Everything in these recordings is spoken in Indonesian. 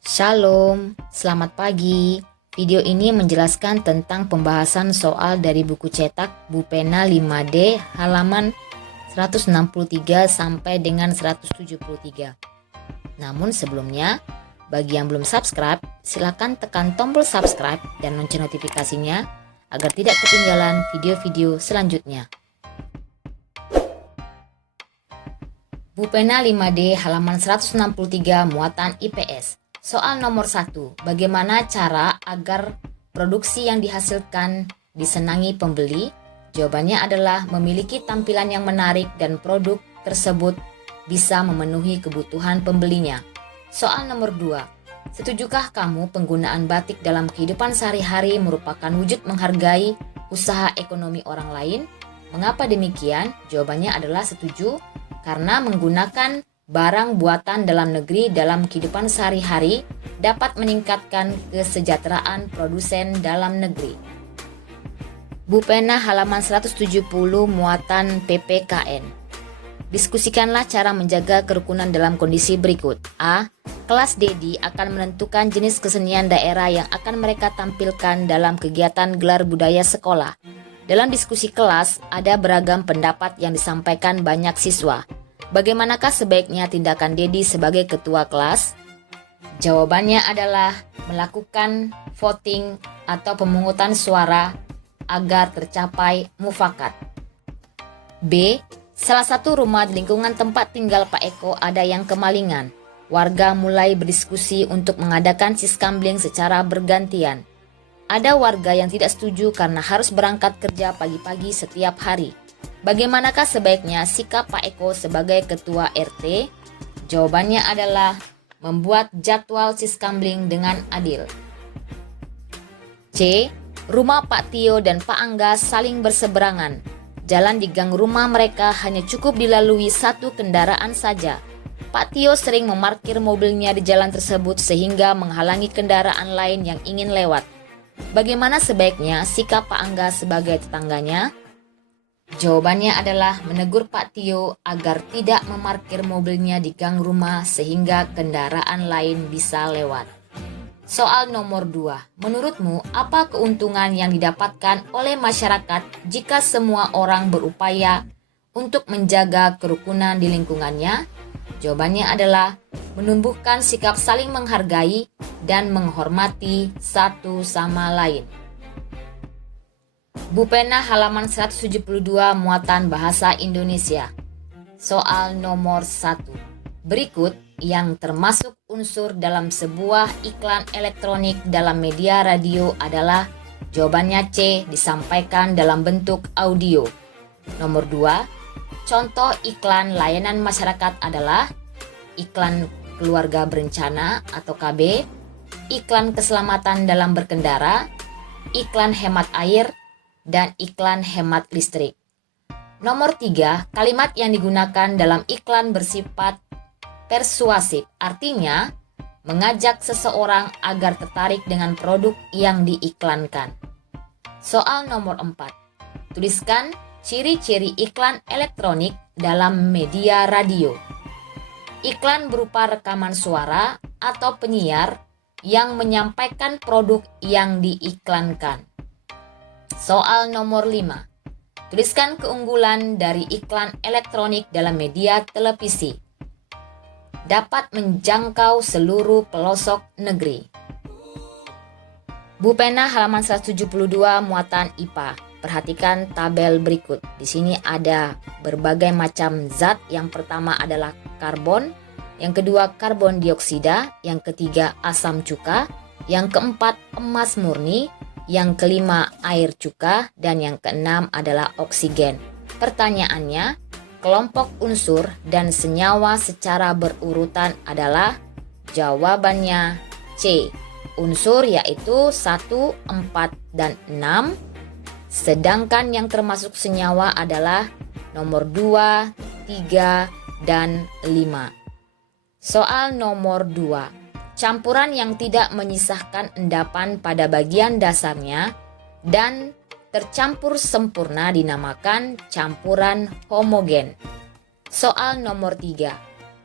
Shalom, selamat pagi. Video ini menjelaskan tentang pembahasan soal dari buku cetak Bupena 5D halaman 163 sampai dengan 173. Namun sebelumnya, bagi yang belum subscribe, silakan tekan tombol subscribe dan lonceng notifikasinya agar tidak ketinggalan video-video selanjutnya. Bupena 5D halaman 163 muatan IPS. Soal nomor 1, bagaimana cara agar produksi yang dihasilkan disenangi pembeli? Jawabannya adalah memiliki tampilan yang menarik dan produk tersebut bisa memenuhi kebutuhan pembelinya. Soal nomor 2, setujukah kamu penggunaan batik dalam kehidupan sehari-hari merupakan wujud menghargai usaha ekonomi orang lain? Mengapa demikian? Jawabannya adalah setuju, karena menggunakan barang buatan dalam negeri dalam kehidupan sehari-hari dapat meningkatkan kesejahteraan produsen dalam negeri. Bupena halaman 170 muatan PPKN. Diskusikanlah cara menjaga kerukunan dalam kondisi berikut. A. Kelas DD akan menentukan jenis kesenian daerah yang akan mereka tampilkan dalam kegiatan gelar budaya sekolah. Dalam diskusi kelas, ada beragam pendapat yang disampaikan banyak siswa. Bagaimanakah sebaiknya tindakan Dedi sebagai ketua kelas? Jawabannya adalah melakukan voting atau pemungutan suara agar tercapai mufakat. B. Salah satu rumah di lingkungan tempat tinggal Pak Eko ada yang kemalingan. Warga mulai berdiskusi untuk mengadakan siskambling secara bergantian. Ada warga yang tidak setuju karena harus berangkat kerja pagi-pagi setiap hari. Bagaimanakah sebaiknya sikap Pak Eko sebagai ketua RT? Jawabannya adalah membuat jadwal siskambling dengan adil. C. Rumah Pak Tio dan Pak Angga saling berseberangan. Jalan di gang rumah mereka hanya cukup dilalui satu kendaraan saja. Pak Tio sering memarkir mobilnya di jalan tersebut sehingga menghalangi kendaraan lain yang ingin lewat. Bagaimana sebaiknya sikap Pak Angga sebagai tetangganya? Jawabannya adalah menegur Pak Tio agar tidak memarkir mobilnya di gang rumah sehingga kendaraan lain bisa lewat. Soal nomor 2, menurutmu apa keuntungan yang didapatkan oleh masyarakat jika semua orang berupaya untuk menjaga kerukunan di lingkungannya? Jawabannya adalah menumbuhkan sikap saling menghargai dan menghormati satu sama lain. Bupena halaman 172 muatan bahasa Indonesia. Soal nomor 1. Berikut yang termasuk unsur dalam sebuah iklan elektronik dalam media radio adalah jawabannya C, disampaikan dalam bentuk audio. Nomor 2. Contoh iklan layanan masyarakat adalah iklan keluarga berencana atau KB, iklan keselamatan dalam berkendara, iklan hemat air, dan iklan hemat listrik. Nomor 3, kalimat yang digunakan dalam iklan bersifat persuasif, artinya mengajak seseorang agar tertarik dengan produk yang diiklankan. Soal nomor 4, tuliskan ciri-ciri iklan elektronik dalam media radio. Iklan berupa rekaman suara atau penyiar yang menyampaikan produk yang diiklankan. Soal nomor 5. Tuliskan keunggulan dari iklan elektronik dalam media televisi. Dapat menjangkau seluruh pelosok negeri. Bupena halaman 172 muatan IPA. Perhatikan tabel berikut. Di sini ada berbagai macam zat. Yang pertama adalah karbon, yang kedua karbon dioksida, yang ketiga asam cuka, yang keempat emas murni, yang kelima air cuka, dan yang keenam adalah oksigen. Pertanyaannya, kelompok unsur dan senyawa secara berurutan adalah? Jawabannya C. Unsur yaitu 1, 4, dan 6. Sedangkan yang termasuk senyawa adalah nomor 2, 3, dan 5. Soal nomor 2. Campuran yang tidak menyisahkan endapan pada bagian dasarnya dan tercampur sempurna dinamakan campuran homogen. Soal nomor 3.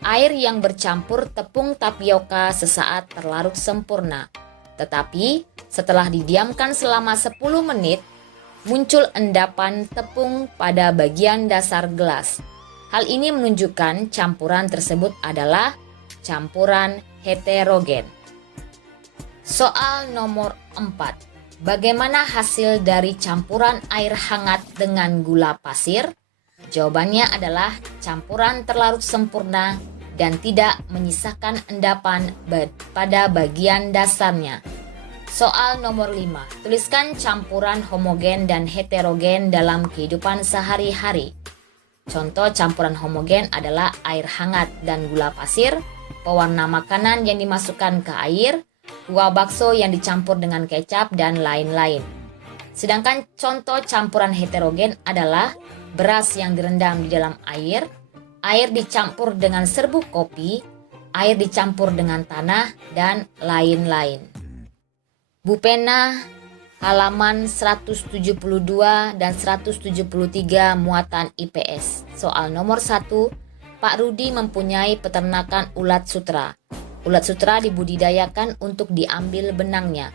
Air yang bercampur tepung tapioka sesaat terlarut sempurna. Tetapi setelah didiamkan selama 10 menit, muncul endapan tepung pada bagian dasar gelas. Hal ini menunjukkan campuran tersebut adalah campuran heterogen. Soal nomor 4. Bagaimana hasil dari campuran air hangat dengan gula pasir? Jawabannya adalah campuran terlarut sempurna dan tidak menyisakan endapan pada bagian dasarnya. Soal nomor 5. Tuliskan campuran homogen dan heterogen dalam kehidupan sehari-hari. Contoh campuran homogen adalah air hangat dan gula pasir, pewarna makanan yang dimasukkan ke air, kuah bakso yang dicampur dengan kecap, dan lain-lain. Sedangkan contoh campuran heterogen adalah beras yang direndam di dalam air, air dicampur dengan serbuk kopi, air dicampur dengan tanah, dan lain-lain. Bu Pena halaman 172 dan 173 muatan IPS. Soal nomor 1, Pak Rudi mempunyai peternakan ulat sutra. Ulat sutra dibudidayakan untuk diambil benangnya.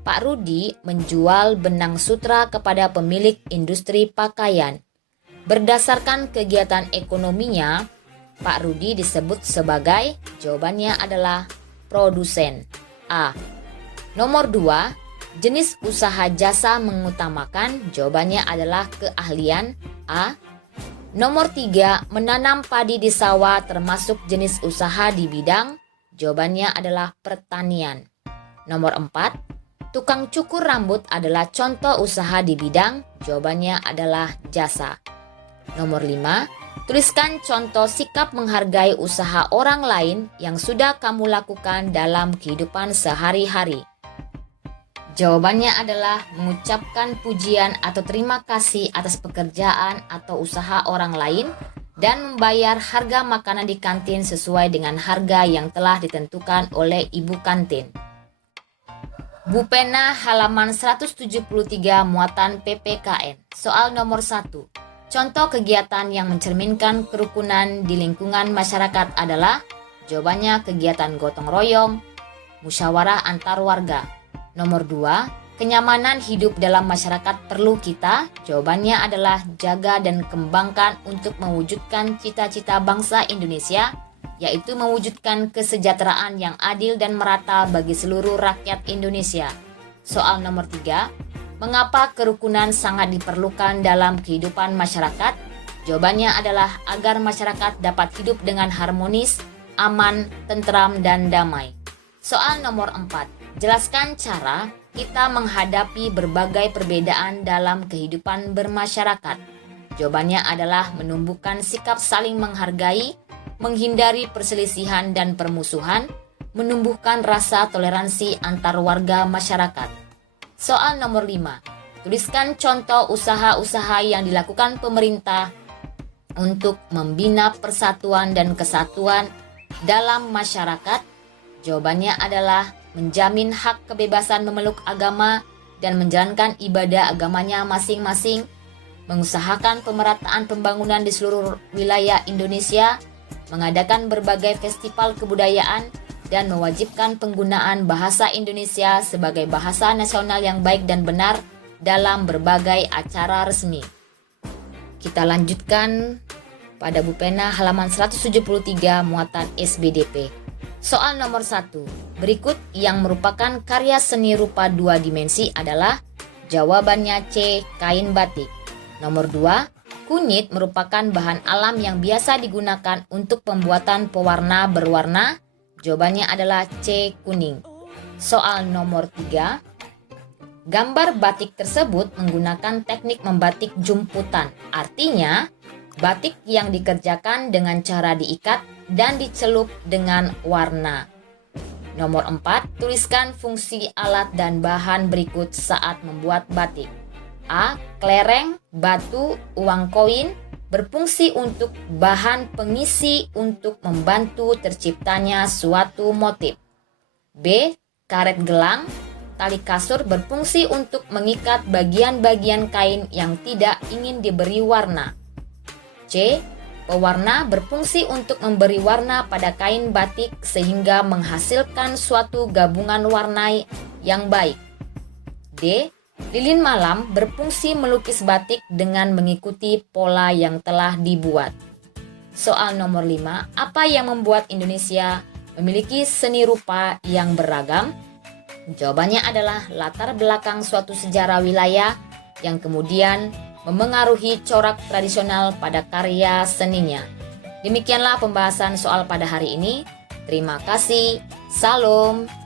Pak Rudi menjual benang sutra kepada pemilik industri pakaian. Berdasarkan kegiatan ekonominya, Pak Rudi disebut sebagai, jawabannya adalah produsen. A. Nomor 2, jenis usaha jasa mengutamakan, jawabannya adalah keahlian. A. Nomor 3, menanam padi di sawah termasuk jenis usaha di bidang, jawabannya adalah pertanian. Nomor 4, tukang cukur rambut adalah contoh usaha di bidang, jawabannya adalah jasa. Nomor 5, tuliskan contoh sikap menghargai usaha orang lain yang sudah kamu lakukan dalam kehidupan sehari-hari. Jawabannya adalah mengucapkan pujian atau terima kasih atas pekerjaan atau usaha orang lain dan membayar harga makanan di kantin sesuai dengan harga yang telah ditentukan oleh ibu kantin. Bu Pena halaman 173 muatan PPKN. Soal nomor 1. Contoh kegiatan yang mencerminkan kerukunan di lingkungan masyarakat adalah, jawabannya kegiatan gotong royong, musyawarah antar warga. Nomor 2, kenyamanan hidup dalam masyarakat perlu kita, jawabannya adalah jaga dan kembangkan untuk mewujudkan cita-cita bangsa Indonesia, yaitu mewujudkan kesejahteraan yang adil dan merata bagi seluruh rakyat Indonesia. Soal nomor 3, mengapa kerukunan sangat diperlukan dalam kehidupan masyarakat? Jawabannya adalah agar masyarakat dapat hidup dengan harmonis, aman, tentram, dan damai. Soal nomor 4. Jelaskan cara kita menghadapi berbagai perbedaan dalam kehidupan bermasyarakat. Jawabannya adalah menumbuhkan sikap saling menghargai, menghindari perselisihan dan permusuhan, menumbuhkan rasa toleransi antar warga masyarakat. Soal nomor 5. Tuliskan contoh usaha-usaha yang dilakukan pemerintah untuk membina persatuan dan kesatuan dalam masyarakat. Jawabannya adalah menjamin hak kebebasan memeluk agama dan menjalankan ibadah agamanya masing-masing, mengusahakan pemerataan pembangunan di seluruh wilayah Indonesia, mengadakan berbagai festival kebudayaan, dan mewajibkan penggunaan bahasa Indonesia sebagai bahasa nasional yang baik dan benar dalam berbagai acara resmi. Kita lanjutkan pada Bu Pena halaman 173 muatan SBDP. Soal nomor 1. Berikut yang merupakan karya seni rupa 2 dimensi adalah, jawabannya C. Kain batik. Nomor 2. Kunyit merupakan bahan alam yang biasa digunakan untuk pembuatan pewarna berwarna. Jawabannya adalah C. Kuning. Soal nomor 3. Gambar batik tersebut menggunakan teknik membatik jumputan. Artinya, batik yang dikerjakan dengan cara diikat dan dicelup dengan warna. Nomor 4. Tuliskan fungsi alat dan bahan berikut saat membuat batik. A. Kelereng, batu, uang koin berfungsi untuk bahan pengisi untuk membantu terciptanya suatu motif. B. Karet gelang, tali kasur berfungsi untuk mengikat bagian-bagian kain yang tidak ingin diberi warna. C. Pewarna berfungsi untuk memberi warna pada kain batik sehingga menghasilkan suatu gabungan warna yang baik. D. Lilin malam berfungsi melukis batik dengan mengikuti pola yang telah dibuat. Soal nomor 5, apa yang membuat Indonesia memiliki seni rupa yang beragam? Jawabannya adalah latar belakang suatu sejarah wilayah yang kemudian memengaruhi corak tradisional pada karya seninya. Demikianlah pembahasan soal pada hari ini. Terima kasih. Salam.